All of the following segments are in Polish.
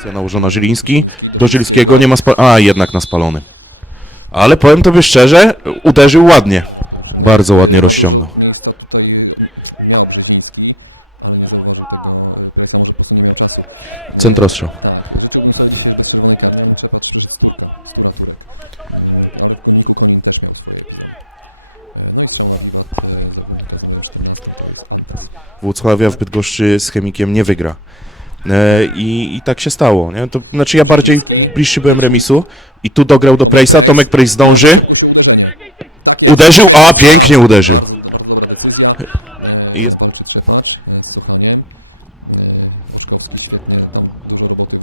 Akcja nałożona Żyliński. Do Żylskiego nie ma spa... A, jednak na spalony. Ale powiem tobie szczerze, uderzył ładnie. Bardzo ładnie rozciągnął. Centrostrzał. Włocławia w Bydgoszczy z Chemikiem nie wygra. E, I, I tak się stało. Nie? To, znaczy ja bardziej bliższy byłem remisu i tu dograł do Prejsa, Tomek Prejs zdąży. Uderzył, a pięknie uderzył. Jest...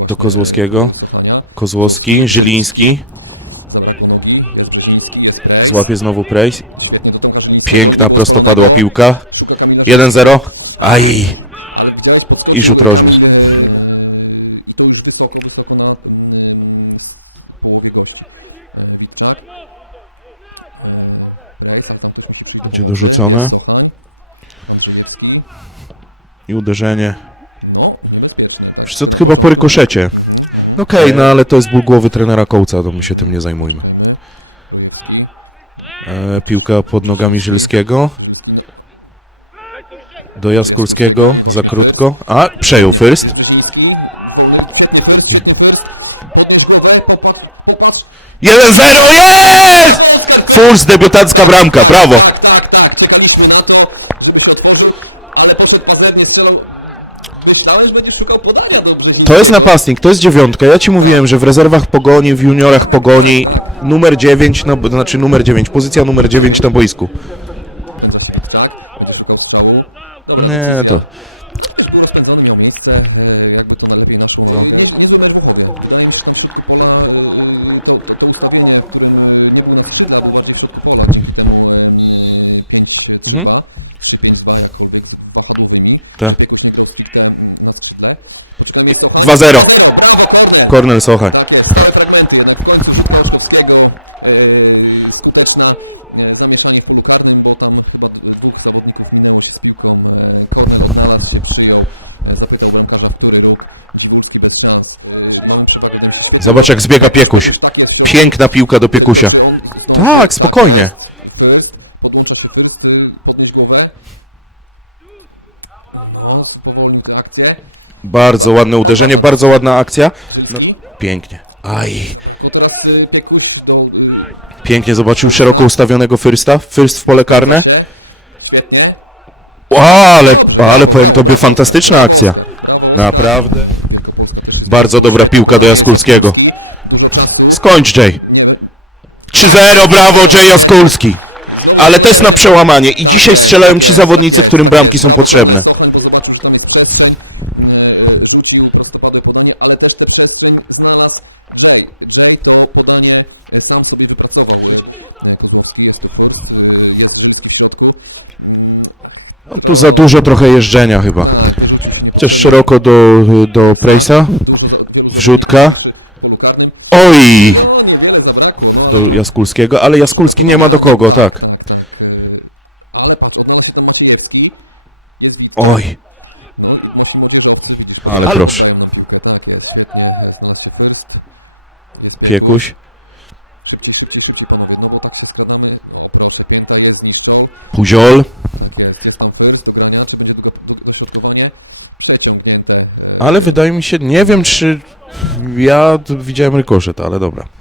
Do Kozłowskiego. Kozłowski, Żyliński. Złapie znowu Prejs. Piękna, prostopadła piłka. 1-0. Aj! I rzut rożny. Będzie dorzucone. I uderzenie. Co, to chyba po rykoszecie. No Okej, no ale to jest ból głowy trenera Kołca, to my się tym nie zajmujmy. E, piłka pod nogami Żylskiego. Do Jaskulskiego, za krótko. A, przejął first. Jeden zero jest! Furs, debiutancka bramka, brawo! To jest napastnik, to jest dziewiątka. Ja ci mówiłem, że w rezerwach Pogoni, w juniorach Pogoni numer 9, na, znaczy numer 9, pozycja numer 9 na boisku. Nie, to... Najlepiej naszło. Te. 2-0. Kornel Sochaj. Zobacz jak zbiega Piekuś. Piękna piłka do Piekusia. Tak, spokojnie. Bardzo ładne uderzenie, bardzo ładna akcja. No, pięknie. Aj. Pięknie zobaczył szeroko ustawionego Fyrsta. Fyrst w pole karne. Ale, ale powiem tobie, fantastyczna akcja. Naprawdę. Bardzo dobra piłka do Jaskulskiego. Skończ, Jay. 3-0, brawo, Jay Jaskulski. Ale to jest na przełamanie i dzisiaj strzelają ci zawodnicy, którym bramki są potrzebne. No, tu za dużo trochę jeżdżenia chyba. Chociaż szeroko do, do Prejsa. Wrzutka. Oj! Do Jaskulskiego, ale Jaskulski nie ma do kogo, tak. Oj. Ale proszę. Piekuś. Przeciągnięte. Ale wydaje mi się, nie wiem czy ja widziałem rykoszet, ale dobra.